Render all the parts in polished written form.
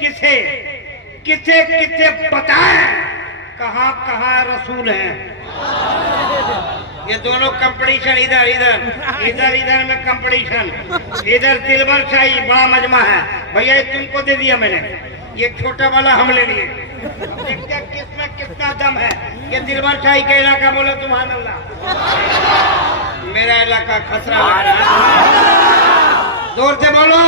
किसे किसे किसे बताएं कहाँ कहाँ रसूल है। ये दोनों कंपटीशन इधर इधर इधर इधर में कंपटीशन, इधर दिलबर शाही बड़ा मजमा है भैया, ये तुमको दे दिया मैंने, ये छोटा वाला हम ले लिए। देखते हैं किसमें कितना दम है। ये दिलबर शाही का इलाका, बोलो सुभान अल्लाह। मेरा इलाका खसरा लग रहा है, जोर से बोलो।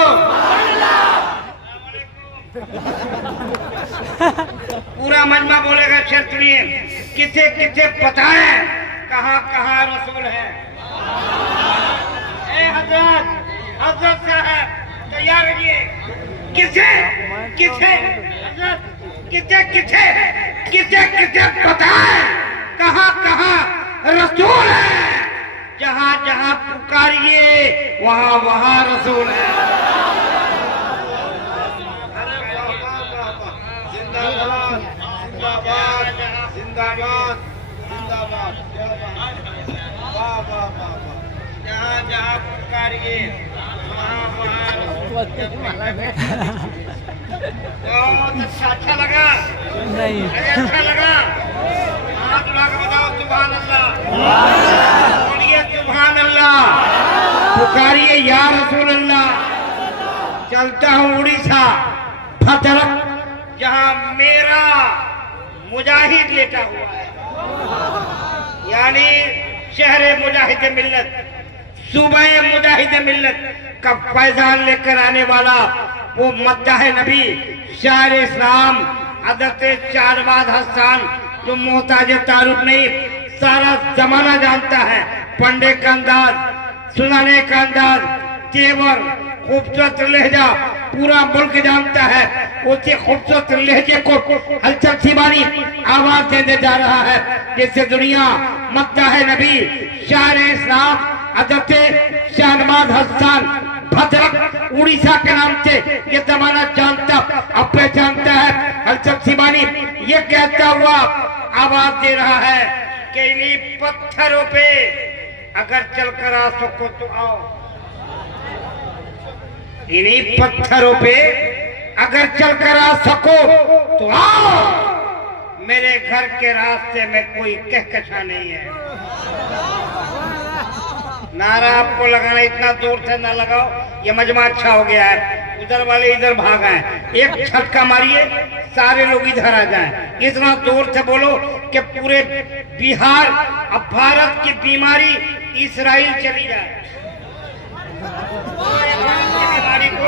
पूरा मजमा बोलेगा, शेर सुनिए। किसे किसे पता है कहाँ कहाँ रसूल है। ए हजरत, हजरत साहब तैयार रहिए। किसे किसे हजरत, किसे किसे किसे किसे पता है कहाँ कहाँ रसूल है। जहाँ जहाँ पुकारिए वहाँ वहाँ रसूल है। जिंदाबाद जिंदाबाद जिंदाबाद जिंदाबाद। वाह वाह वाह। जहाँ जहाँ पुकारिए वहाँ वहाँ। बहुत अच्छा लगा नहीं? अच्छा लगा। हाथ उठा के बताओ सुभान अल्लाह, बोलिए सुभान अल्लाह, पुकारिए या रसूल अल्लाह। चलता हूँ उड़ीसा भद्रक, जहाँ मेरा मुजाहिद लेटा हुआ है, यानी शहर मुजाहिद मिल्लत, सूबे मुजाहिद मिल्लत का फैजान लेकर आने वाला वो मद्दाह नबी शायर इस्लाम हज़रत चारवाद हसन, जो मोहताज तारुफ नहीं, सारा जमाना जानता है। पंडे का अंदाज, सुनाने का अंदाज, तेवर, खूबसूरत लहजा पूरा मुल्क जानता है। उसी खूबसूरत लहजे को हलचल शिबानी आवाज देने जा रहा है, जिससे दुनिया मद्दाह नबी शायर इस्लाम हज़रत शाहनवाज हसन भद्रक उड़ीसा के नाम से ये जमाना जानता अब पहचानता है। हलचल शिबानी ये कहता हुआ आवाज दे रहा है कि इन्हीं पत्थरों पे अगर चलकर आ सको तो आओ, इन्हीं पत्थरों पे अगर चलकर आ सको तो आओ। मेरे घर के रास्ते में कोई कहकशा नहीं है। नारा आपको लगाना, इतना दूर से ना लगाओ, ये मजमा अच्छा हो गया है। उधर वाले इधर भाग आए, एक छक्का मारिए सारे लोग इधर आ जाएं। इतना दूर से बोलो कि पूरे बिहार, अब भारत की बीमारी इसराइल चली जाए। बीमारी को,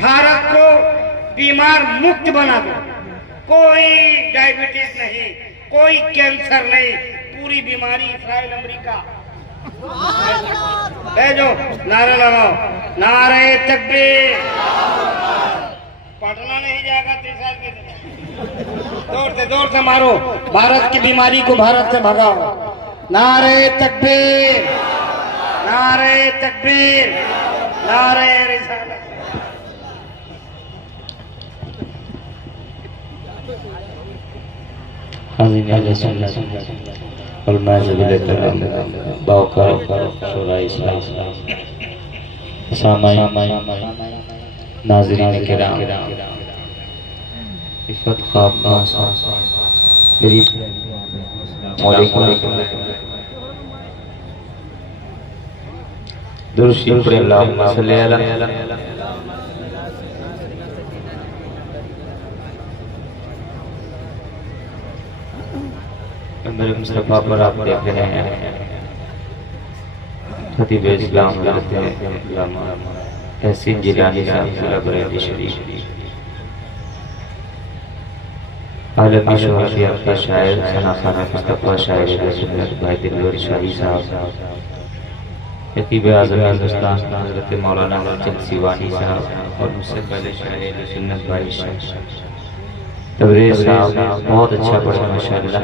भारत को बीमार मुक्त बना दो। कोई डायबिटीज नहीं, कोई कैंसर नहीं, पूरी बीमारी इसराइल अमेरिका। भेजो, नारा लगाओ, नारे तकबीर। पढ़ना नहीं जाएगा 3 साल के, जोर से मारो, भारत की बीमारी को भारत से भगाओ। नारे तकबीर, नारे तकबीर, नारे रिसालत। नाज़रीन किराम, इफ़्फ़त ख़्वाब मेरी दुरूद शरीफ पढ़ें। अल्लाहुम्मा सल्ली अला मेरे मुस्तफ़ा पर आप देख रहे हैं खतीब इस्लाम तहसीन जिलानी साहब ज़िला बरेली शरीफ, आलमी शोहर का शायर सनाखाना मुस्तफ़ा शायर सुन्नत भाई दिलवर शाही साहब, खतीब आज़म हिंदुस्तान हज़रत मौलाना मुहम्मद सिवानी साहब और मुझसे पहले शायर सुन्नत भाई तबरेज़ साहब बहुत अच्छा पढ़े माशाअल्लाह।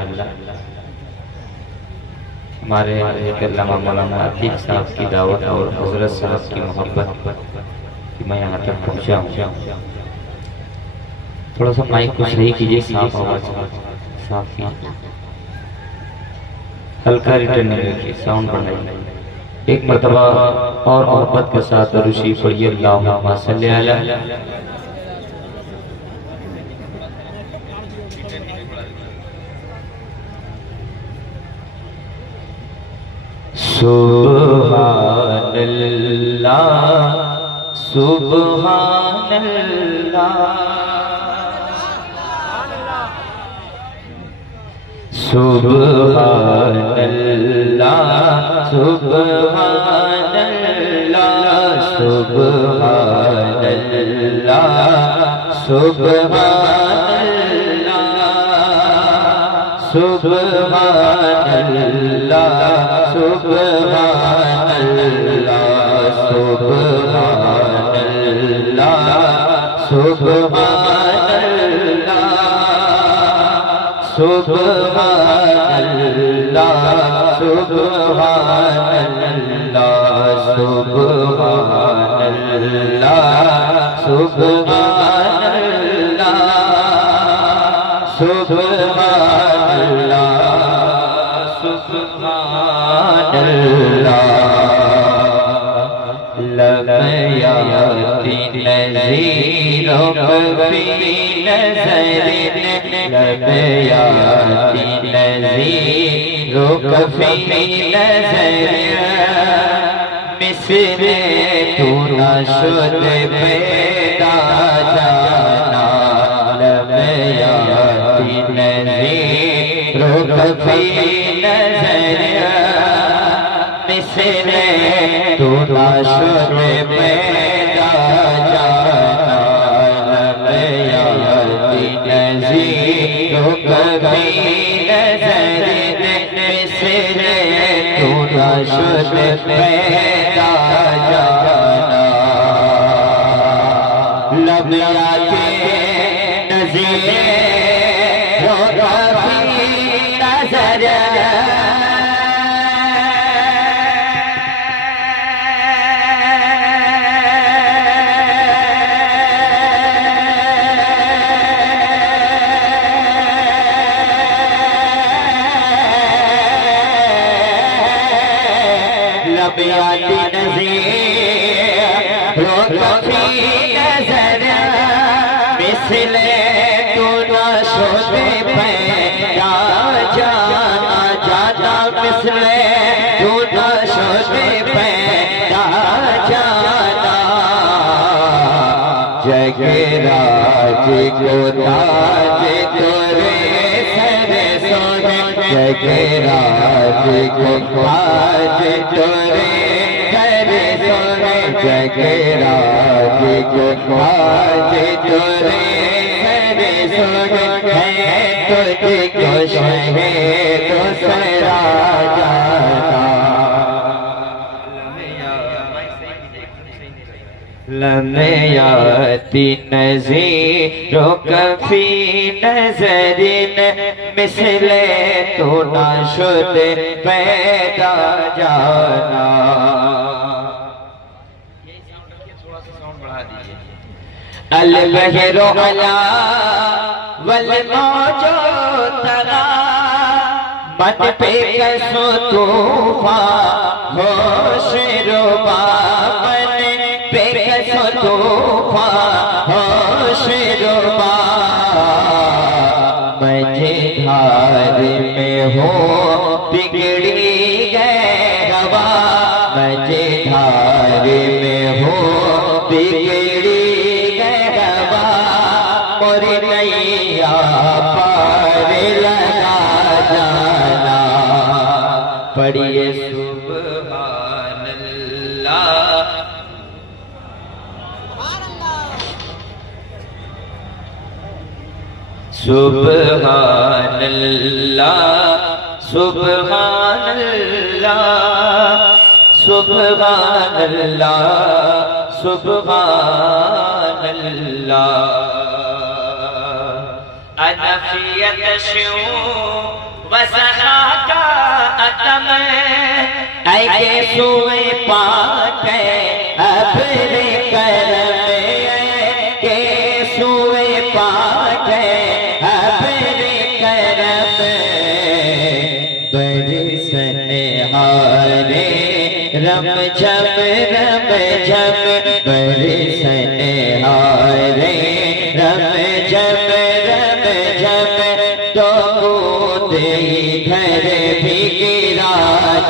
हमारे अल्लामा मौलाना अतीक साहब की दावत और हज़रत साहब की मोहब्बत कि मैं यहाँ तक पहुँचा हूँ। थोड़ा सा माइक को सही कीजिए, साफ आवाज, साफ हल्का रिटर्न कीजिए, साउंड बढ़ाइए। एक मरतबा और मोहब्बत के साथ दुरूद शरीफ पढ़िए। अल्लाहुम्मा सल्ली अला सुब्हानल्लाह सुब्हानल्लाह सुब्हानल्लाह सुब्हानल्लाह सुब्हानल्लाह सुब्हानल्लाह सुब्हानल्लाह सुब्हानल्लाह सुब्हानल्लाह सुब्हानल्लाह सुब्हानल्लाह सुब्हानल्लाह सुब्हानल्लाह सुब्हानल्लाह सुब्हानल्लाह सुब्हानल्लाह लमयाती नज़ीरों कभी नज़रिन लमयाती नज़ीरों कभी नज़रिन मिसरे तू न शुद पैदा जाना लमयाती नज़ीरों कभी नज़रिन मिसरे तू न शुद पैदा जाना लमयाती नज़ीरों कभी नज़रिन मिसरे तू न शुद पैदा जाना लमयाती नज़ीरों कभी नज़रिन लमयाती नज़ीरों कभी नज़रिन मिसले तू न शुद पैदा जाना जाना मिसले तू न शुद पैदा जाना जगराज को ताज तोरे सर सोने जगराज को ताज तोरे सर सोने जगराज को ताज तोरे सर सोने है तुझको शहीद दूसरा जाना लमयाती नज़ीरों कभी नज़रिन मिसले तू न शुद पैदा जाना अल बहरो अला वल मौजो तरा मन पे कसो तूफान होश रुबा मन पे कसो तूफान होश रुबा मझधार में हो बिगड़ी गए हवा मझधार में हो बिगड़ी गए हवा और नैया पार लगा जाना पढ़िए सुब्हानल्लाह सुब्हानल्लाह सुब्हानल्लाह सुब्हानल्लाह सुब्हानल्लाह अनफियत शू वसखा का अतम ऐ के सुए पाके अपने करम के सुए पाके अपने करम बरसने हारे रम झम बरसने हारे रम झम इधर भी गिरा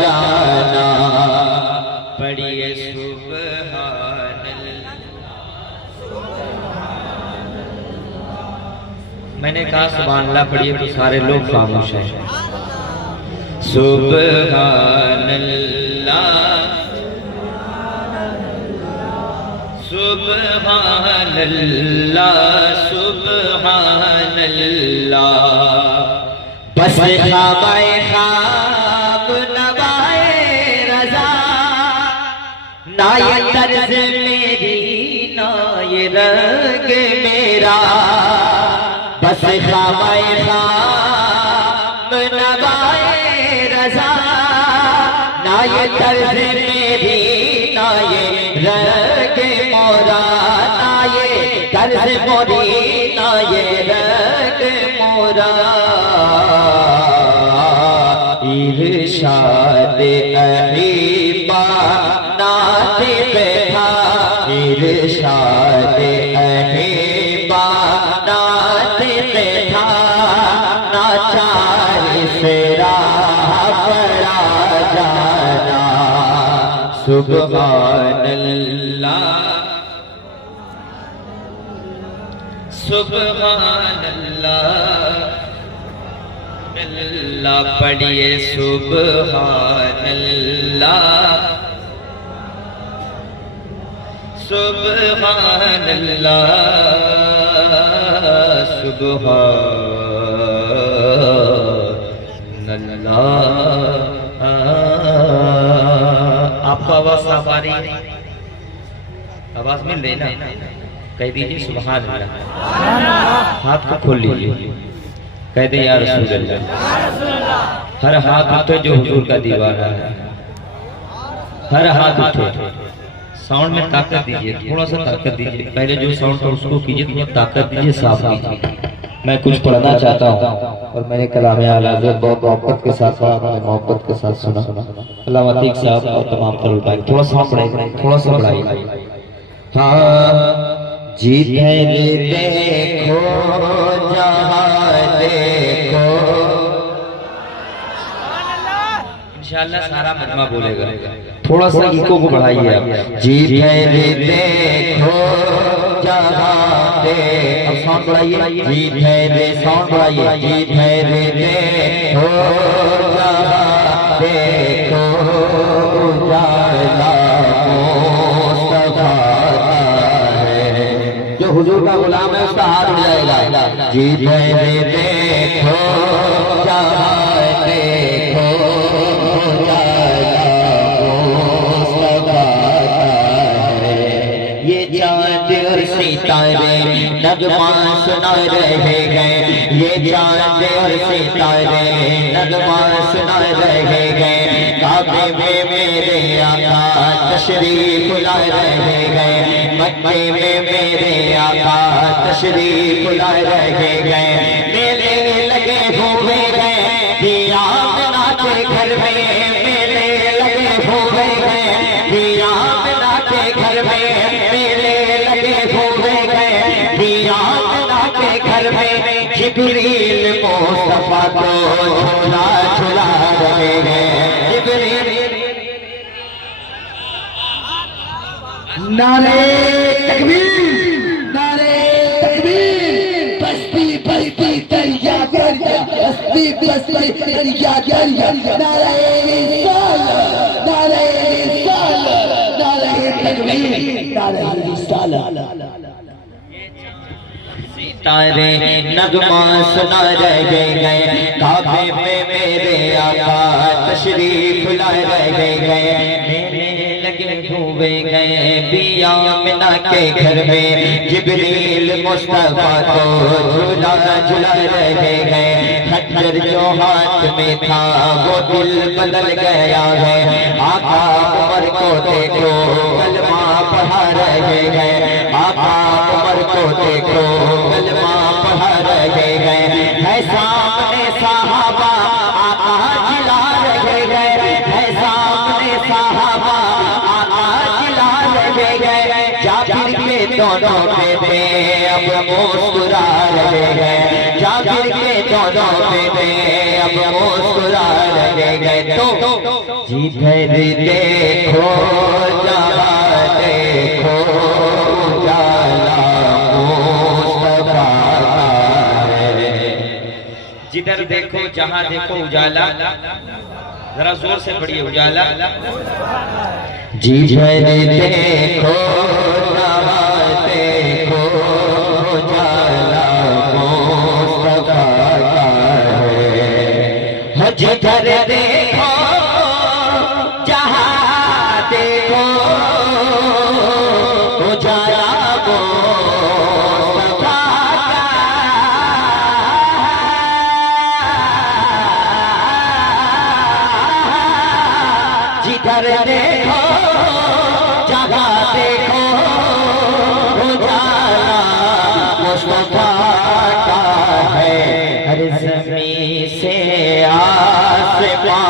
जाना। पढ़िए सुबहानल्लाह। मैंने कहा सुबहानल्लाह पढ़िए तो सारे लोग खामोश हैं। सुबहानल्लाह सुबहानल्लाह सुबहानल्लाह। बस ख्वाबे ख्वाब नवाए रज़ा, ना ये तर्ज मेरी ना ये रंग मेरा। बस ख्वाबे ख्वाब नवाए रज़ा, ना ये तर्ज मेरी ना ये रंग मोरा। ना ये तर्ज मोरी ना ये रंग मोरा। इरशाद अहीबा नाते बैठा, इरशाद अहीबा नाते बैठा। नाचार से राह पड़ा जाना। सुबहानल्लाह सुबहानल्लाह अल्लाह। पढ़िए सुबहानल्लाह सुबहानल्लाह सुबहानल्लाह। आपको आवाज साफ आ रही है? आवाज मिल रही ना? कह दीजिए सुबहानल्लाह। हाथ को खोल लीजिए, कह दे या रसूल अल्लाह। हर हाथ उठे जो हुजूर का दीवाना है। हर हाथ उठे। साउंड में ताकत दीजिए, थोड़ा सा ताकत दीजिए। पहले जो साउंड था उसको कीजिए, थोड़ा ताकत दीजिए, साफ कीजिए। मैं कुछ पढ़ना चाहता हूँ और मैंने कलाम आला बहुत मोहब्बत के साथ मोहब्बत के साथ सुना। अल्लाह अतीक साहब और तमाम तरुल भाई थोड़ा सा पढ़ाइए, थोड़ा सा पढ़ाइए। हाँ जिधर देखो जहाँ देखो। इंशाअल्लाह सारा मजमा बोलेगा, थोड़ा सा इको को बढ़ाइए आप। जिधर देखो जहाँ देखो। साउंड बढ़ाइए, जिधर साउंड बढ़ाइए। जिधर देखो जहाँ देखो उजाला मुस्तफा है। जो हुजूर का गुलाम है उसका हाथ उठ जाएगा। जिधर देखो जहाँ देखो उजाला मुस्तफा है। ये चांद और सितारे नगमा सुना रहे गए। ये चांद और सितारे नगमा सुना रहे गए। काबे में मेरे आका तशरीफ ला रहे गए। मक्के में मेरे आका तशरीफ ला रहे गए। मेले लगे हुए गए दिया बना के घर में। मेले लगे हुए गए दिया बना के घर में। मेले लगे हुए गए दिया बना के घर में। जिब्रील मुस्तफा को झूला झूला रहे हैं। जिब्रील नारे तकबीर, नारे तकबीर। बस्ती बस्ती दरिया दरिया, बस्ती बस्ती दरिया दरिया। नारे रिसालत, नारे रिसालत, नारे तकबीर, नारे रिसालत। सितारे नगमा सुना रहे गए। काबे में मेरे आका तशरीफ ला रहे गए। मेले लगे हुए गए पिया मिना के घर में। जिब्रील मुस्तफा को झूला झूला रहे गए। खच्चर जो हाथ में था वो दिल बदल गया है। आका उमर को देखो कलमा पढ़ा रहे गए। आका उमर को देखो कलमा पढ़ा रहे गए। है सामने साहबा आका जिला रहे गए। है सामने साहबा आका जिला रहे गए। जाबिर के दोनों बेटे अब मुस्कुरा रहे हैं, जाकिर के दोनों बेटे अब मुस्कुरा रहे हैं। तो जिधर देखो जहाँ देखो उजाला मुस्तफा का है। जिधर देखो जहाँ देखो उजाला, जरा जोर से पढ़िए उजाला। जिधर देखो जहाँ देखो उजाला मुस्तफा का है। जिधर देखो जहाँ देखो उजाला मुस्तफा का। जिधर देखो जहाँ देखो उजाला मुस्तफा का है। हर ज़मीं से आसमां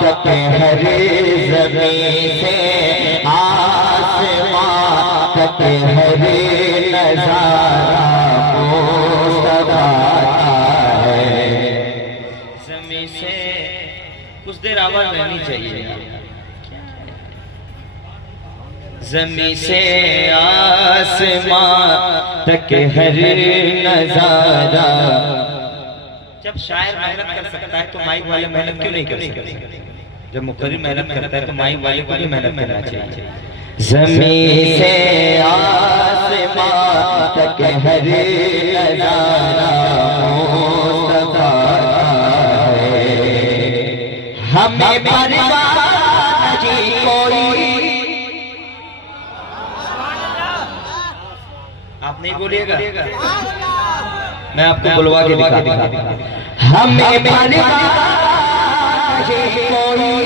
तक, हर ज़मीं से आसमां तक, हर नज़ारा मुस्तफा का है। ज़मीं से कुछ देर आवाज रहनी चाहिए। ज़मीं से आसमां तक हर नज़ारा। जब शायर मेहनत कर सकता है तो माइक वाले मेहनत क्यों नहीं कर सकते? जब मुक़र्रिर मेहनत करता है तो माइक वाले को भी मेहनत करना चाहिए। ज़मीं से आसमां तक हर नज़ारा मुस्तफा का है। हमें परवाह नहीं कोई, आप नहीं बोलिएगा, मैं आपको बुलवा के दिखा दूंगा। हमें परवाह नहीं कोई।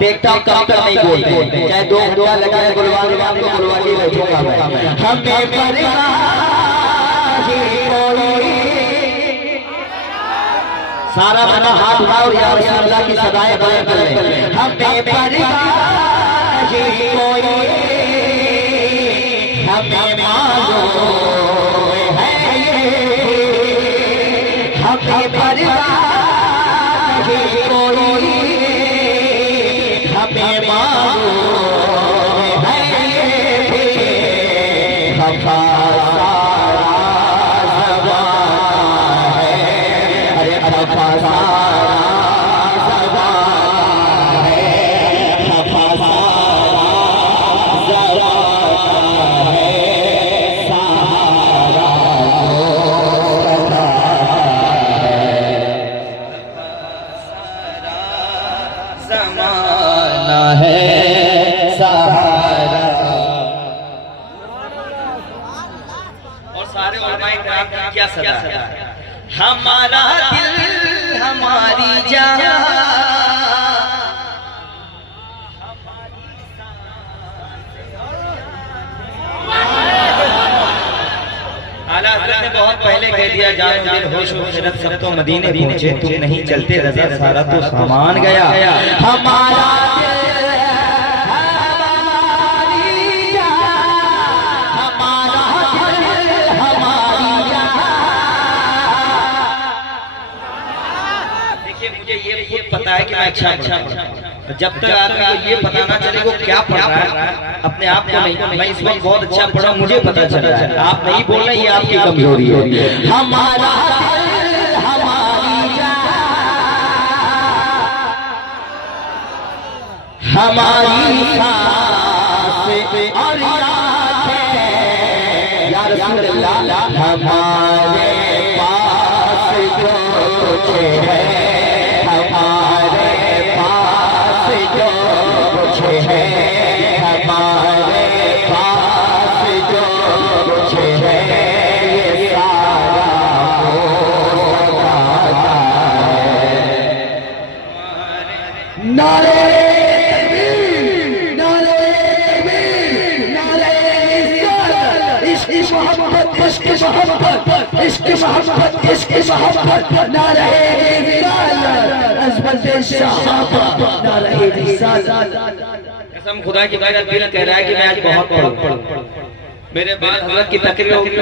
देखता हूँ कब तक नहीं बोलते, चाहे 2 घंटा लगा है बुलवा के, आपको बुलवा के बैठूंगा मैं। हमें परवाह नहीं कोई। सारा बना हाथ उठाओ और या रसूल अल्लाह की सदाएं बयां कर ले। हमें परवाह नहीं कोई, हमें मालूम है ये, हमें परवाह नहीं कोई, हमें मालूम है ये। खफा सारा ज़माना है, अरे खफा सारा ज़माना है, खफा सारा ज़माना है, सहारा ज़माना है, सहारा। और सारे उलमाए किराम की क्या सदा है? हमारा दिल हमारी जान, आला हज़रत ने बहुत पहले कह दिया, जान दिल होश व खिरत सब तो मदीने पहुंचे, तुम नहीं चलते रज़ा सारा तो सामान गया। हमारा दिल हमारी जान, हमारा दिल हमारी जान। देखिए मुझे ये खुद पता है कि मैं अच्छा जब तक आदमी को ये पता ना चले वो क्या पढ़ रहा है, अपने आप को नहीं, मैं इस वक्त बहुत अच्छा पढ़ा मुझे पता चल रहा है, आप नहीं बोल रहे, ये आपकी कमजोरी है। हमारा दिल हमारी जान, हमारी सांसें और आँखें, या रसूल अल्लाह हमारे पास जो कुछ है, हमारे पास जो कुछ है, हमारे पास जो कुछ है, ये सारा मुस्तफा का है। नारे तकबीर, नारे तकबीर, नारे रिसालत, इश्क मोहब्बत, इश्क मोहब्बत, इश्क मोहब्बत, इश्क मोहब्बत, नारे रिसालत, अज़मत सहाबा, नारे रिसालत। कसम खुदा की, मेरा दिल कह रहा है कि मैं आज बहुत पढ़ूं। मेरे बाद हजरत की तकरीर होगी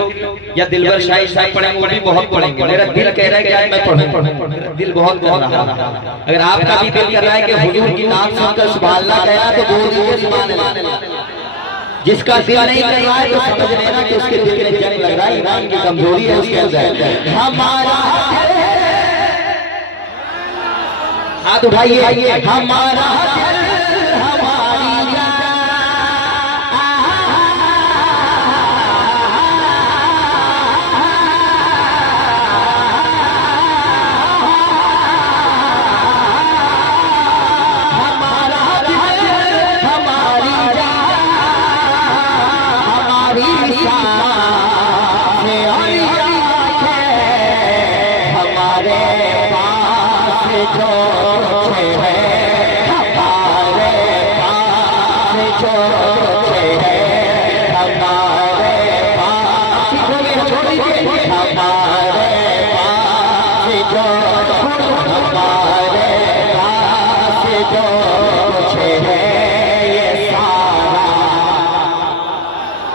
या दिलवर शाही साहब पढ़ेंगे, वो भी बहुत पढ़ेंगे। मेरा दिल कह रहा है कि आज मैं पढ़ूं, मेरा दिल बहुत कर रहा है। अगर आपका भी दिल कर रहा है कि हुजूर की नाम सुनकर सुभान अल्लाह कहना तो बोल दीजिए सुभान अल्लाह। जिसका दिल नहीं कर रहा है तो समझ लेना कि उसके दिल में जंग लग रहा है, ईमान की कमजोरी है उसके अंदर। हमारा हाथ उठाइए, हमारा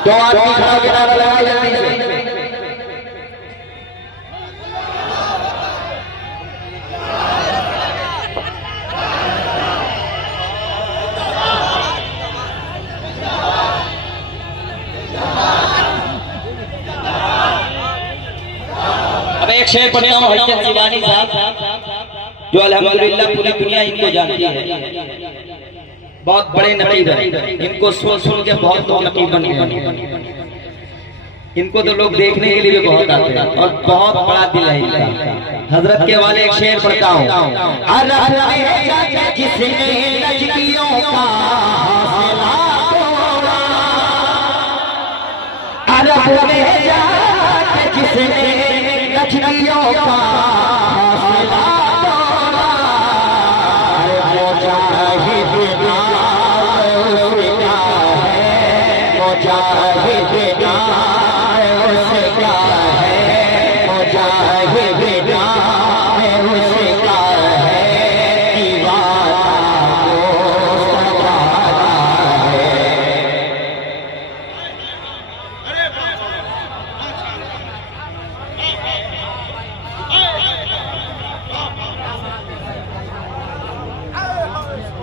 तो आदमी खड़ा के नारा लगाए जल्दी से। अब एक शेर पढ़ता हूँ हजरत शिवानी साहब, जो अल्हम्दुलिल्लाह पूरी दुनिया इनको जानती है। बहुत बड़े नकीब हैं, इनको सुन सुन के बहुत लोग नकीब बन गए। इनको तो लोग देखने के लिए भी बहुत आते हैं और बहुत बड़ा दिल है इनका। हजरत के वाले एक शेर पढ़ता हूँ। जिसने लजकियों का जिसने लजकियों का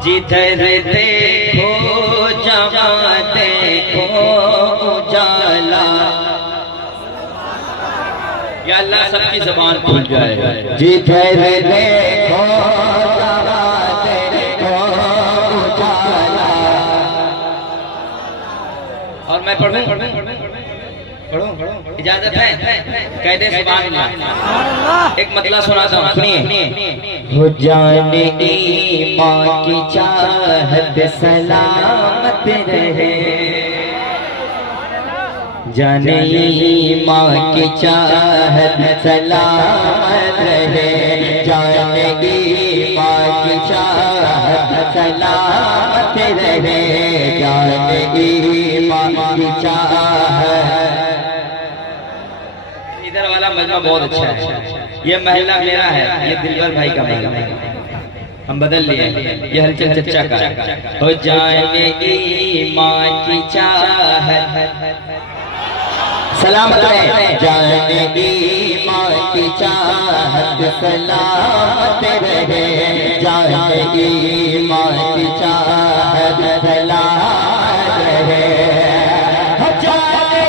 जिधर देखो जहाँ देखो उजाला। या अल्लाह सबकी ज़बान खुल जाए। जिधर देखो जहाँ देखो उजाला। और मैं पढ़ूं इजाजत है? कह दे सुभान अल्लाह। एक मतला सुनाता हूँ, सुनिए। हो जाने ईमान की चाहत सलामत रहे, जाने ईमान की चाहत सलामत रहे, जाने ईमान की चाहत सलामत रहे, जाने ईमान की चाहत। इधर वाला मजमा बहुत अच्छा है। ये महला मेरा है, ये दिलवर भाई का महला है, हम बदल लिए। ये हलचल चचा का है। हो जाने ईमान की चाहत सलामत रहे, जाने ईमान की चाहत सलामत रहे, जाने ईमान की चाहत सलामत रहे, जाने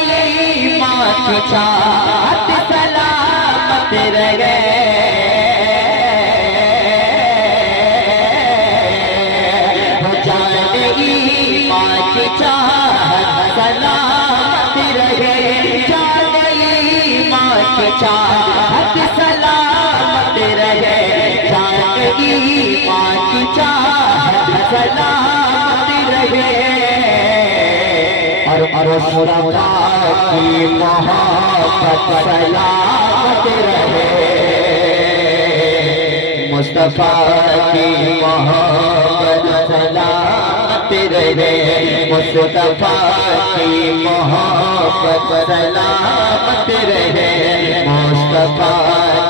ईमान की चाहत सलामत रहे, जाने ईमान की चाहत सलामत रहे, जाने ईमान की चाहत सलामत रहे, जाने ईमान की चाहत सलामत रहे। और मुस्तफा की मोहब्बत सलामत रहे, मुस्तफा की मोहब्बत सलामत रहे, मुस्तफा की मोहब्बत सलामत रहे, मुस्तफा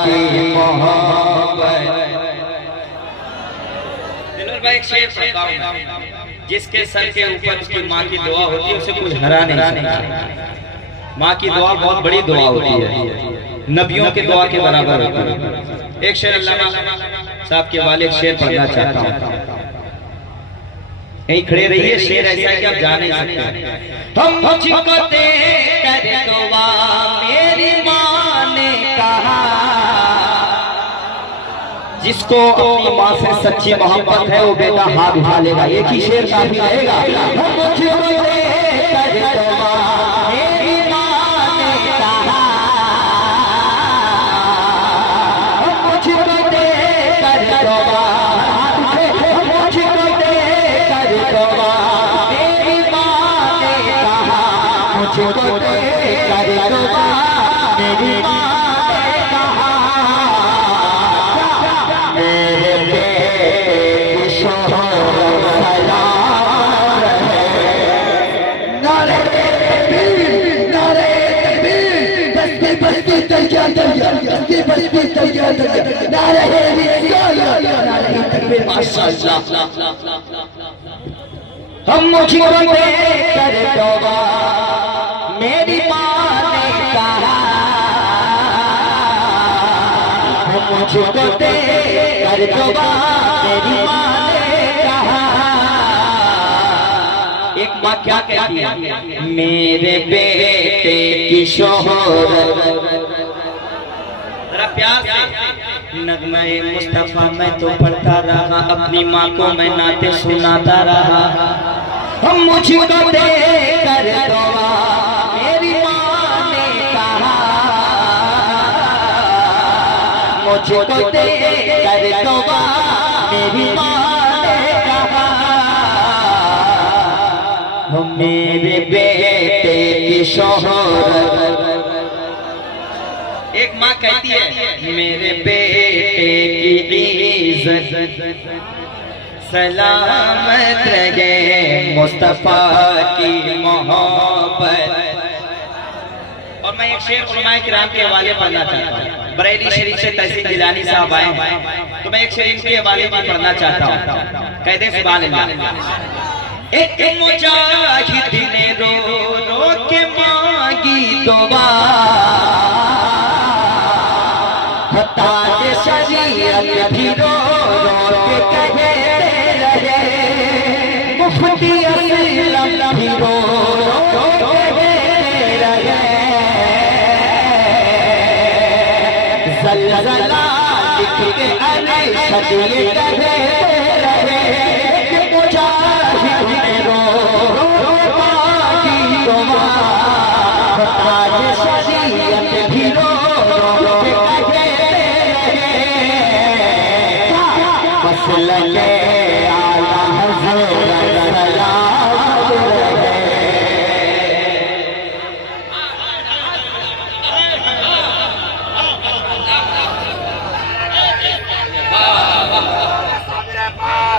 की मोहब्बत। दिलवर भाई एक शेर पढ़ता हूं। जिसके सर के ऊपर उसकी माँ की दुआ होती है उसे कुछ हरा नहीं सकता। माँ की दुआ बहुत बड़ी दुआ होती है, नबियों की दुआ के बराबर होती है। एक शेर अल्लामा साहब के वाले शेर पढ़ना चाहता हूँ, यहीं खड़े रहिए। शेर ऐसा है कि आप जा नहीं सकते। हम मुझको दे कर दुआ मेरी माँ ने कहा, जिसको अपनी माँ से सच्ची मोहब्बत है वो बेटा हाथ उठा लेगा। एक ही शेर काफी रहेगा। हम मुझको दे कर दुआ मेरी माँ ने कहा, हम मुझको दे कर दुआ, हम मुझको दे कर दुआ मेरी माँ ने कहा, मुझको दे कर दुआ मेरी माँ ने कहा, मेरे बेटे शोहर सलाम रहे। नारे तकबीर, नारे तकबीर, बस्ती बस्ती तैयार तैयार, बस्ती बस्ती तैयार तैयार, नारे रिसालत, नारे तकबीर। माशाअल्लाह। हम मुझको दे कर दुआ मेरी माँ ने कहा, हम मुझको दे कर दुआ मेरी माँ ने कहा। एक माँ क्या कहती है? मेरे बेटे की शोहरत, जरा प्यार से नगमे मुस्तफा मैं तो पढ़ता रहा, अपनी माँ को मैं नाते सुनाता रहा। हम मुझको दे कर दुआ मेरी माँ ने कहा, मुझको दे कर दुआ मेरी माँ ने कहा, मेरे बेटे की शोहरत। एक माँ कहती है मेरे बेटे की इज्जत सलामत रहे, मुस्तफा की मोहब्बत। और मैं एक शेर उलमाए किराम के हवाले पढ़ना चाहता हूँ। बरेली शरीफ से तहसील जिलानी साहब आए हैं, तो मैं एक शेर इनके हवाले भी पढ़ना चाहता हूँ। कहते सुभान अल्लाह। एक मुजाहिद ने रो रो के मांगी दुआ, ताज शरीयत भी रो रो के कहते रहे, मुफ्ती असलम भी रो रो के कहते रहे, ज़लज़ला लिख के अनशद ये कहते रहे, मुजाहिद ने रो रो मांगी दुआ, ताज शरीयत भी रो रो के मसलके आला हज़रत सलाम रहे।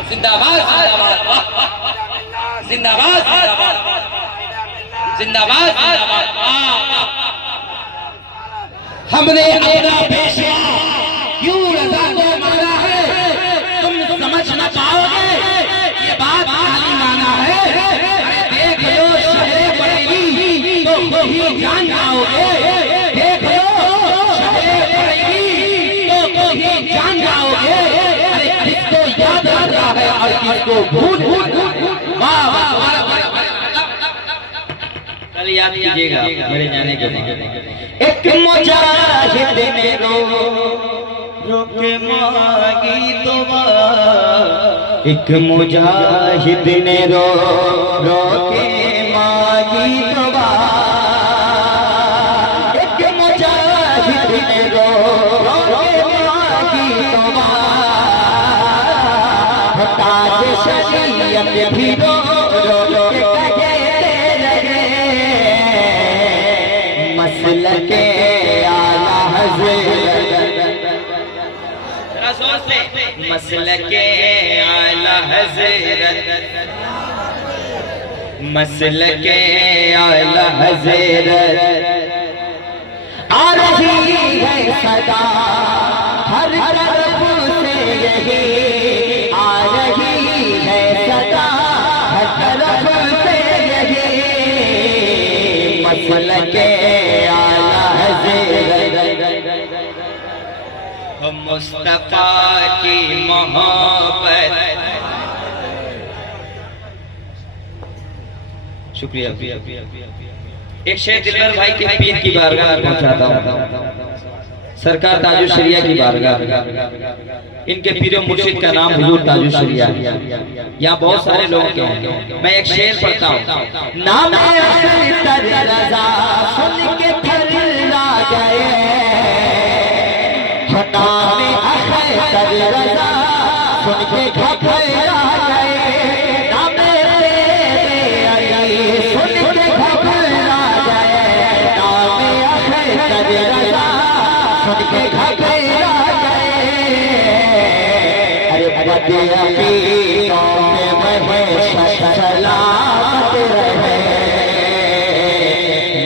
जिंदाबाद जिंदाबाद जिंदाबाद जिंदाबाद जिंदाबाद। हमने अपना पेशवा क्यों रज़ा को माना है, तुम समझ न पाओगे ये बात खाली माना है। देख लो शहरे पड़ेगी तो कोई जान जाओगे, देख लो शहरे पड़ेगी तो कोई जान जाओगे। अरे किसको याद आता है और किसको भूल वाह वाह वाह। कल याद कीजिएगा मेरे जाने के बाद। एक मुजाहिद ने रो रो के मांगी दुआ, एक मुजाहिद ने रो रो के मांगी दुआ, एक मुजाहिद ने रो रो के मांगी दुआ, ताज शरीयत भी रो रो के कहते रहे, मसलके आला हज़रत, मसलके आला हज़रत, मसलके आला हज़रत। आ रही है सदा हर तरफ से यही, आ रही है सदा हर तरफ से यही, फलके आला मुस्तफा की मोहब्बत। शुक्रिया। एक शेर दिलबर भाई के पीर की बारगाह में पहुंचाता हूँ, सरकार ताजुल शरिया की बारगाह। इनके पीर मुर्शिद का नाम हुजूर ताजुल शरिया। यहाँ बहुत सारे लोग के हैं, मैं एक शेर पढ़ता हूँ। नाम रज़ा सुन के थर्रा गए, नाम रज़ा सुन के घबरा गए, नाम सुन के घबरा गए, नाम रज़ा सुन के घबरा गए। अरे बदे अमीरों में सलामत रहे,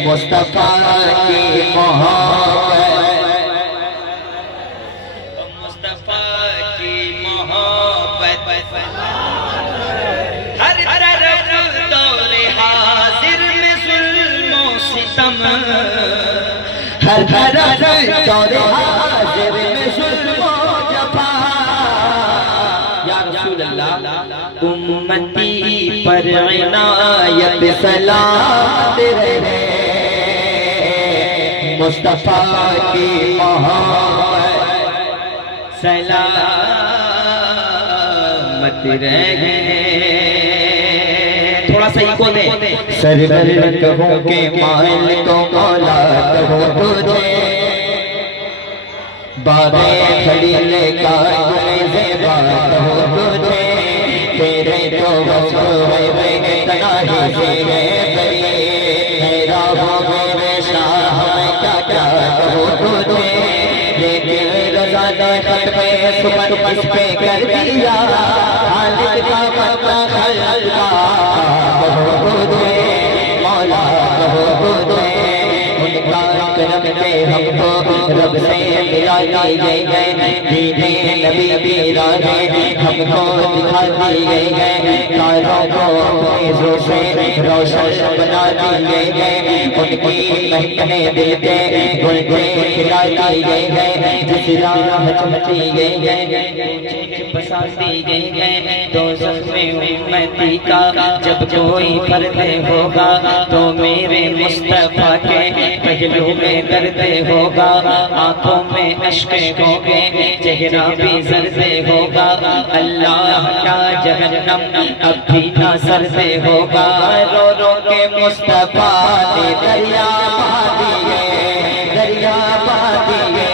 मुस्तफा की मोहब्बत, मुस्तफा की मोहब्बत। हर तरफ दौरे हाजिर में जुल्म और सितम, हर तरफ दौरे हाजिर में जुल्म और जफा। या रसूल अल्लाह उम्मती पर इनायत सलामत रहे, मुस्तफा की मोहब्बत सलामत रहे। थोड़ा सा इको दे। सरवर कहूँ के माल को मौला कहूँ तुझे, बाबे खलील का ज़ेबा कहूँ तुझे, तेरे तो वफ़े तनाही से बरी, तेरा हो मेरे शाह मैं क्या क्या कहूँ तुझे, लेकिन रज़ा ने खत पे सुबह इस पे कर दिया, खालिद का बंदा खल्का कहूँ तुझे, मौला कहूँ तुझे। उनका करम पे हमको रब से मिला दी गई है, दीने नबी की राहें हमको दिखा दी गई है, तारों को तेजों से रोशन बना दी गई है, उनकी महकने दिल के गुलते खिला दी गई है, जिस राह चमकी गई है बसा दी गई है। तो ज़ख्म उम्मती का जब कोई फर्द होगा, तो मेरे मुस्तफा के पहलू में दर्द होगा, आंखों में अश्के होंगे, चेहरा भी जर्द होगा, अल्लाह का जहन्नम अब भी ना सर्द होगा। रो रो के मुस्तफा ने दरिया बहा दिए, दरिया बहा दिए,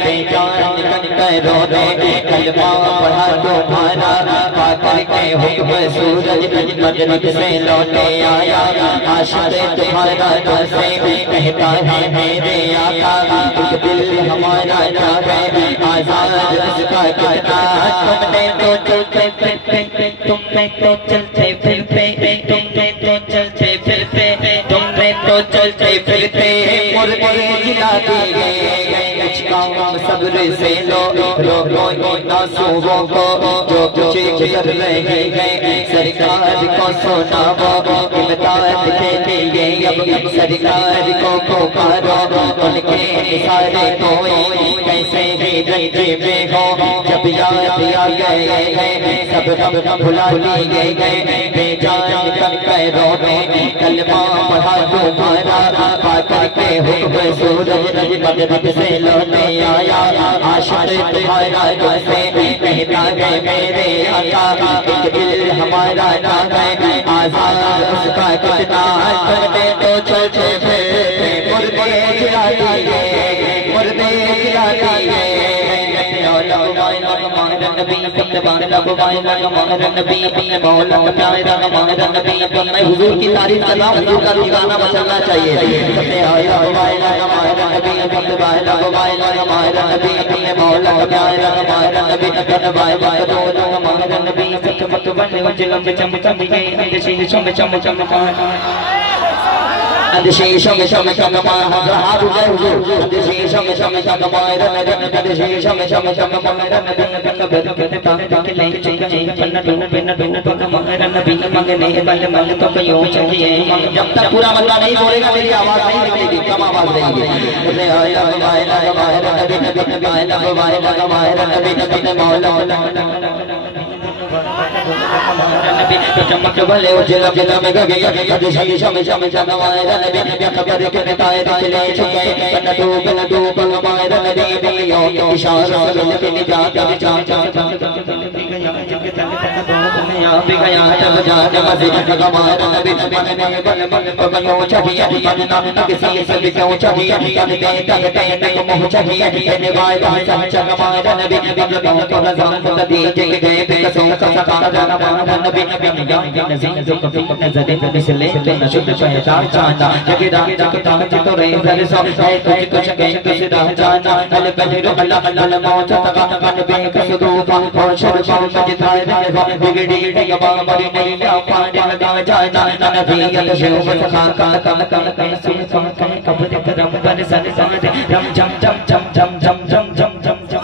बेजान बनकर रोने कलमा पढ़ा तुम्हारा, पाकर के हुक्म सूरज मगरिब से लौटे आया, आशिक़ तुम्हारा से कहता है मेरे आका, एक दिल हमारा जागे आजाद उसका कितना, तुमने तो चलते फिरते, तुमने तो चलते फिरते, तुमने तो चलते फिरते, तुमने तो चलते फिरते मुर्दे जिला दिए, कुछ काम सब्र से लो रोको नासूबों को जो कुछ गुजर रहे हैं, सरकार को सुनाओ इमदाद के लिए, अब सरकार को पुकारो, उनके इशारे कोई कैसे भी रंजे में हो, जब याद आ गए हैं सब भुला ली गए हैं, बेजान कर पैरों में कलमा पढ़ा तुम्हारा, पाकर के हुक्म सूरज मगरिब से लौटे आया, आशिक़ तुम्हारा से कहता है मेरे आका, एक दिल हमारा ना है आजाद उसका कितना, करते तो चलते फिरते मुर्दे गिरा दिए, मुर्दे गिरा दिए। हुजूर की तारीफ करना, हुजूर का दीवाना मचलना चाहिए। अधिशेषम शम शगमा हाथ उठाए हुजूर अधिशेषम शम शगमा रन रन अधिशेषम शम शगमा रन रन रन बद के तान तान ले चंग जे पन्न बिन बिन बिन तो मगरन बिन मगने बल बल तो कयो चाहिए जब तक पूरा बंदा नहीं बोलेगा मेरी आवाज नहीं निकलेगी कम आवाज देंगे रे आया वायला वायला बिन बिन वायला वायला वायला बिन बिन मौला नबी तो चमक भले उजला जला में गगे अधिशेषम शम शम शगमा रन बिन खबर के ताए दिले छुके पन्न दो पगमा रन दे दियो इशारा रन बिन जात जात गया जब जान मस्जिद गमा रन बिन बल बल पगयो चाहिए पन्ना किसी से भी क्यों चाहिए तन दे तक मोह चाहिए ने वाय सब चगमा रन बिन बल पर जान दी जग गए कसो सका जाना रन बिन बिन या नज़ीर जो कभी नजर मिसले तो नशुद्ध पहचान जाना जग राह ताक तो रहे जर सो है तुझ कुछ गए किस राह जाना अल बहिरो अल्लाह अल्लाह मौत तका कन बे कस दो और शर पाल मज थाए रे बिगड़ी गवा मरी नहीं या पांडे लगा जाना नबीयत शिव सखा का कम कम कम सुन सुन कम कब्र करम बन सन सन रम जम जम जम जम जम जम जम जम जम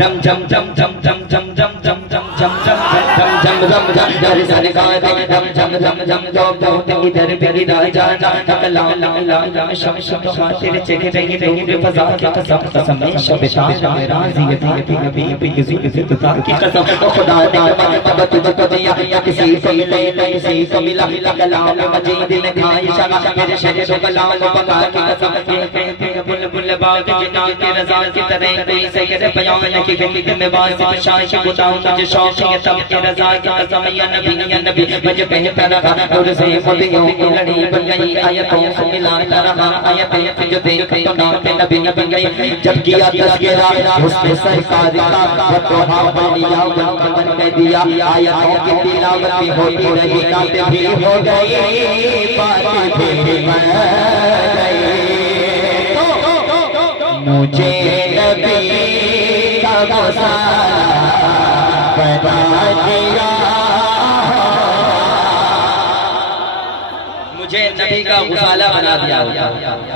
रम जम जम जम जम जम जम जम जम जम जम जम जम जम जम जम सन का रम जम जम जम जो जो इधर बिगड़ी जाना ला ला ला ला शम शम तेरे चेहरे रही रे फजा के कसम कसम शबतान राजी थी नबी पे किसी की कसम तो खुदा ने तब तुझको दिया या किसी से ले किसी से मिला कलाम मजीद में खाई शगा मेरे शहर कलाम बका की कसम के बुलबुल बाग जिना के रजा की तरह कोई सैयद बयान की फिक्र में वासिफ शाह की बताऊं तुझे शौक है तब के रजा की कसम या नबी मुझे बेहतर रहा और से खुदियों की लड़ी बन गई आयतों से मिला रहा आयतें जो देख तो नाम पे नबी बन गई जब किया तस्करा उसने सरकार का वतोहा बनिया बन के दिया आयतों की तिलावत भी होती रही काते भी हो गई बातें भी बन गई मुझे नबी का गुसारा बता दिया मुझे नबी का गुसाला बना दिया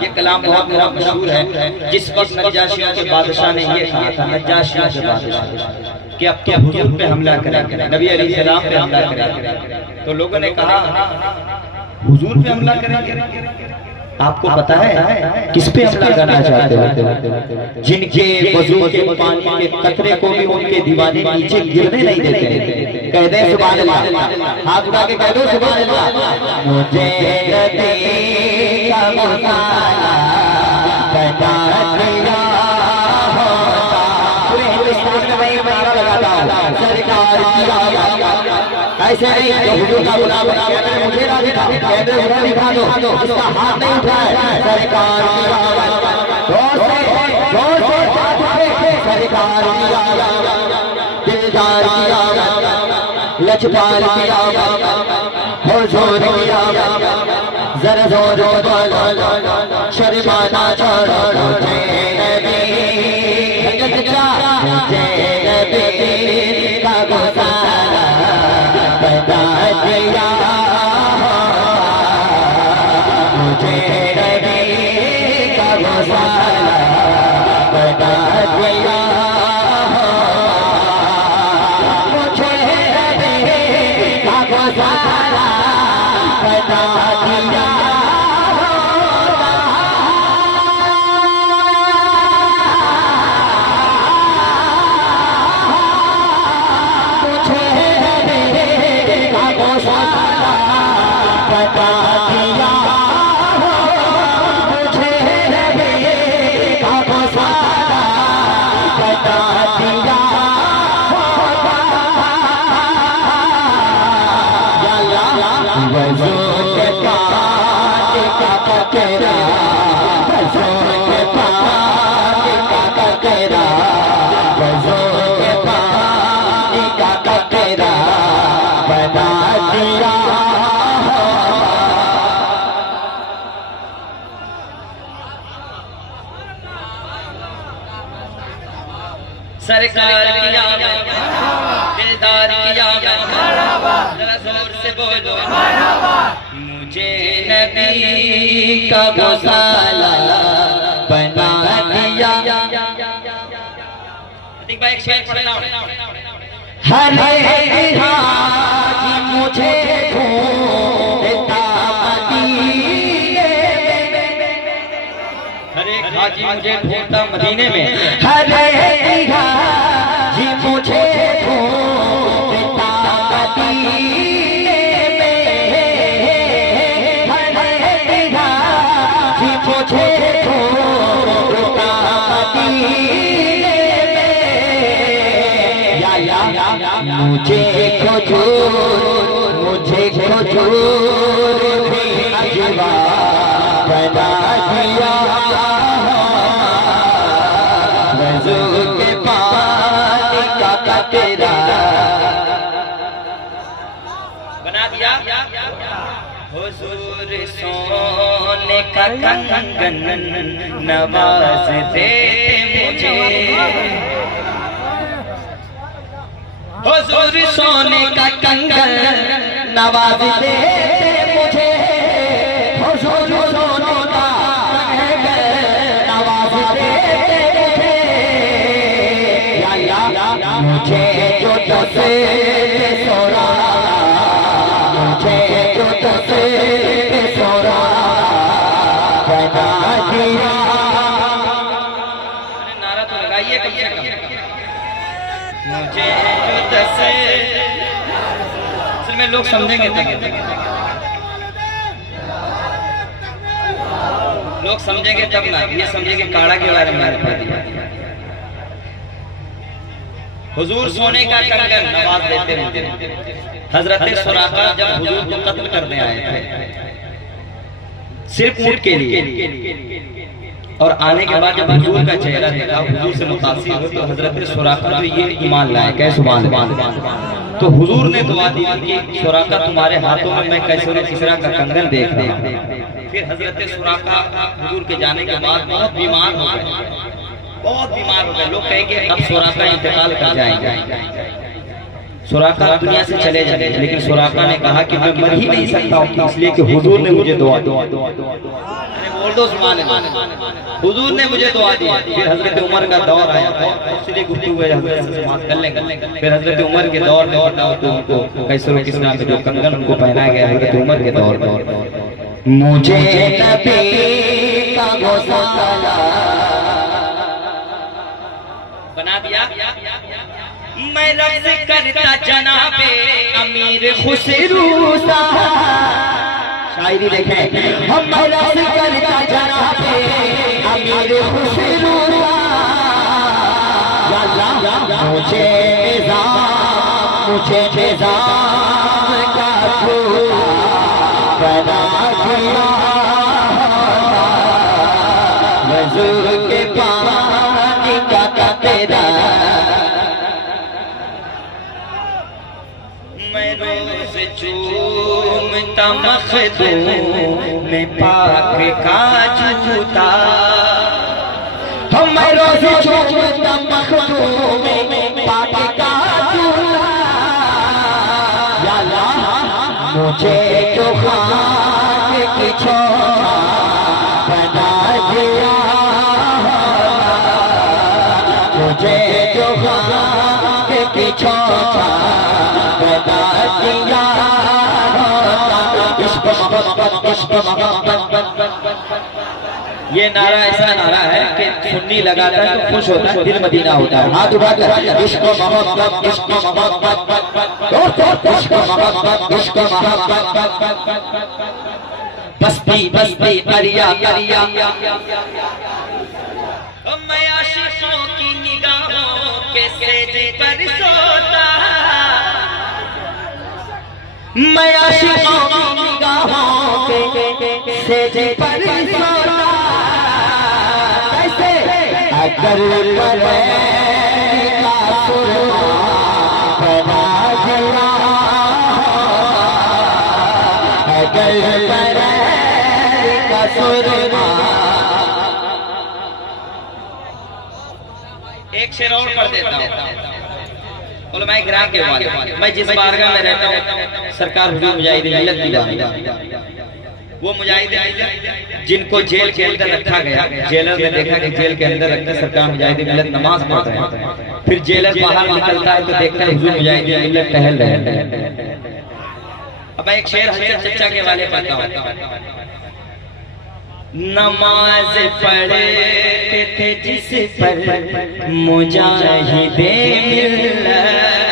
ये कलाम बहुत मशहूर है जिस वक्त नजाशियों के बादशाह ने ये कहा था नजाशियों के बादशाह कि अब तो हुजूर पे हमला करेंगे नबी अलैहिस्सलाम पे हमला करेंगे तो लोगों ने कहा हुजूर पे हमला करेंगे आपको पता है किस पे हमला करना चाहते हो जिनके वजू के पानी के कतरे को भी उनके दीवाने नीचे गिरने नहीं देते कह दे सुभान अल्लाह हाथ उठा के कह दो सुभान अल्लाह मुझे नबी का गुसाला बता दिया होता पूरे हिंदुस्तान में वही नारा लगाता सरकार की ऐसे नहीं जो हुजूर का गुलाम बना मुझे ना दिखा कह दे दिखा दो इसका हाथ नहीं उठाए सरकार की सरकार की दिलदार की लचपाल की हो जोर की जरा जोर बोलो शर्माना छोड़ो नबी का गुसारा बता दिया मुझे नबी का गुसारा बता दिया मुझे नबी का गुसारा बता दिया सरकार किया दिलदार किया जरा जोर से बोलो का गौशाला बना दिया। एक शेर पढ़ लो। हरे हाजी मुझे ढूंढता मदीने में, हरे हाजी मुझे ढूंढता मदीने में, हरे हाजी मुझे ढूंढता मदीने में, हरे हाजी मुझे ढूंढता मदीने में, मुझे खजूर भी अजवा बना दिया, वज़ू के पानी का कतरा बना दिया। हुजूर सोने का कंगन नवाज दे मुझे, हुजूर सोने का कंगन नवाज दे मुझे, हुजूर सोने का कंगन नवाज दे मुझे, मुझे जो दसे सोरा, मुझे जो दसे सोरा बना दिया। नारा तो लगाइए कम से कम। मुझे जो दसे, असल में लोग समझेंगे लोग समझेंगे तब ना, ये समझेंगे काड़ा के बारे में मैंने पढ़ दिया। हुजूर सोने का कंगन नवाज देते रहते। हजरत सुराका जब हुजूर को कत्ल करने आए थे सिर्फ ऊंट के लिए, और आने के बाद जब हुजूर का चेहरा देखा, हुजूर से मुतासिर हुए, तो हजरत सुराका जो ये ईमान लाए, कैसे सुभान अल्लाह। तो हुजूर ने दुआ दी कि सुराका तुम्हारे हाथों में मैं कैसे किसरा का कंगन देख रहा हूं। फिर हजरत सुराका हुजूर के जाने के बाद बहुत बीमार हो गए, बहुत बीमार हो गए। लोग कहेंगे अब सुराका इंतकाल कर जाएंगे, सुराका दुनिया से चले जाएंगे, लेकिन सुराका ने कहा कि मैं मर ही नहीं सकता हूं, इसलिए कि हुजूर ने मुझे दुआ दी। बोल दो सुभान अल्लाह। हुजूर ने मुझे दुआ दी। फिर हजरत उमर का दौर आया, इसलिए गुफ्तगू है हजरत से बात कर लेंगे। फिर हजरत उमर के दौर में उनको कैसर किस्म में जो कंगन उनको पहनाया गया, हजरत उमर के दौर में मुझे नबी का गौशाला बना दिया। मैं रब्ज़ करता जनाबे अमीर खुसरू साहब, शायरी देखें, हम रब्ज़ करता जनाबे अमीर खुसरू साहब, मुझे निज़ाम का फूल बना दिया, वज़ू के पानी का कतरा मैं रोज़ चूमता मखदूम में पाक का जूता, मैं रोज़ चूमता मखदूम में पाक का जूता, या अल्लाह मुझे जो खाक की छोरा बना दिया, मुझे जो खाक की छोरा बना दिया, इश्क मोहब्बत इश्क मोहब्बत। ये नारा ऐसा नारा है कि सुन्नी लगाता है तो खुश होता है, दिल मदीना होता है। हाथ उठाकर इश्क मोहब्बत इश्क मोहब्बत इश्क मोहब्बत इश्क मोहब्बत, बस्ती बस्ती अरिया अरिया, मैं आशिकों की निगाहों के सेज पर सोता, मैं आशिकों की निगाहों के सेज पर सोता, कैसे अगर का सुरमा बना दिया, अगर का सुरमा। एक शेर और पढ़ देता हूँ, उलमाए किराम के वाले। मैं जिस बारगाह में रहता हूँ सरकार हुजूर मुजाहिदीन मिल्लत दीवानी, वो मुजाहिदीन जिनको जेल के अंदर रखा गया, जेलर ने देखा कि जेल के अंदर रखकर सरकार मुजाहिदीन मिल्लत नमाज पढ़ रहे हैं, फिर जेलर बाहर निकलता है तो देखता है हुजूर मुजाहिदीन मिल्लत टहल रहे हैं। अब मैं एक शेर हजरत चचा के वाले पढ़ता हूं। नमाज पढ़ते थे जिस पर मुजाहिदीन मिल्लत,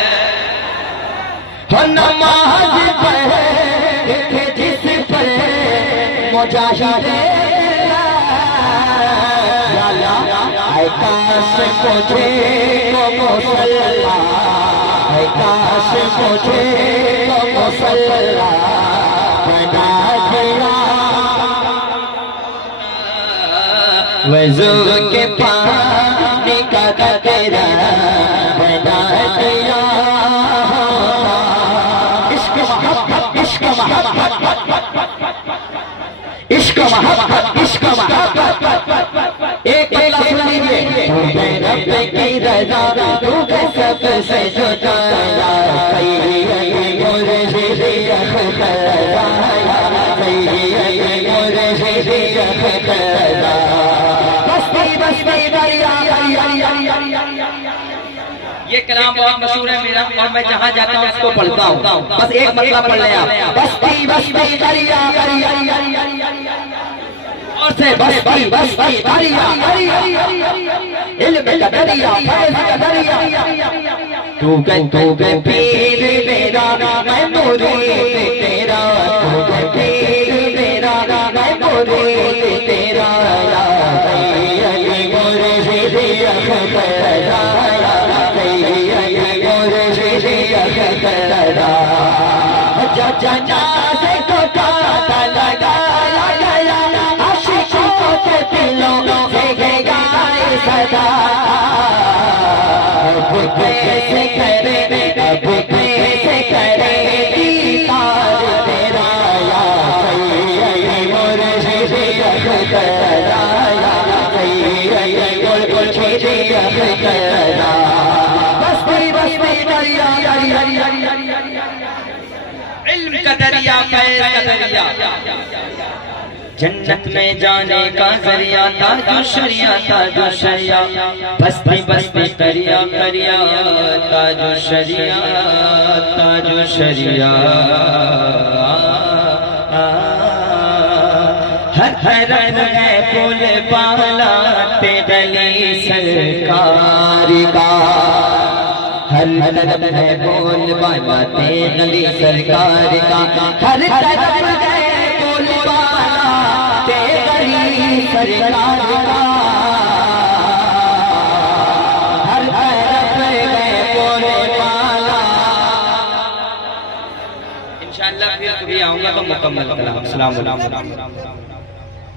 नमाज पढ़ते थे जिस पर मुजाहिदीन, काश मुझे को मुसल्ला, काश मुझे को मुसल्ला बना दिया, वज़ू के पानी का कतरा बना दिया। इश्क मोहब्बत, इश्क मोहब्बत, इश्क मोहब्बत, इश्क मोहब्बत। एक बार सुन लीजिए। रब की रज़ा तू सबसे जुदा, सही मुर्शिद अख़तरा, सही मुर्शिद अख़तरा। ये कलाम बहुत मशहूर है मेरा, और मैं जहाँ जाता हूँ उसको पढ़ता हूँ। बस एक मतलब पढ़ ले आप, बस्ती बस्ती दरिया, और से बस्ती बस्ती दरिया, इल्म का दरिया, फैज़ का दरिया। तू गए पीर मेरा, मैं मुरीद तेरा, तू गए पीर मेरा, मैं मुरीद तेरा, जनाज़े को ताला लगाया गया, आशिकों के दिलों से गाए सदा। अब कैसे करे, अब कैसे करे दीदार तेरा, या सैयद मुर्शिद अख़तरा, या सैयद मुर्शिद अख़तरा। बस्ती बस्ती दरिया, इल्म का दरिया, फैज़ का दरिया, जन्नत में जाने का जरिया, ताजो शरिया, ताजो शरिया। बस्ती बस्ती करिया करिया, ताजो शरिया, ताजो शरिया। हर है पुल पाला तेरी सरकार का, हर तरफ है बोल बाला तेरी सरकार का, हर तरफ है बोल बाला तेरी सरकार का, हर तरफ है बोल बाला। इंशाअल्लाह फिर कभी आऊंगा तो मुकम्मल कलाम। अस्सलाम वालेकुम।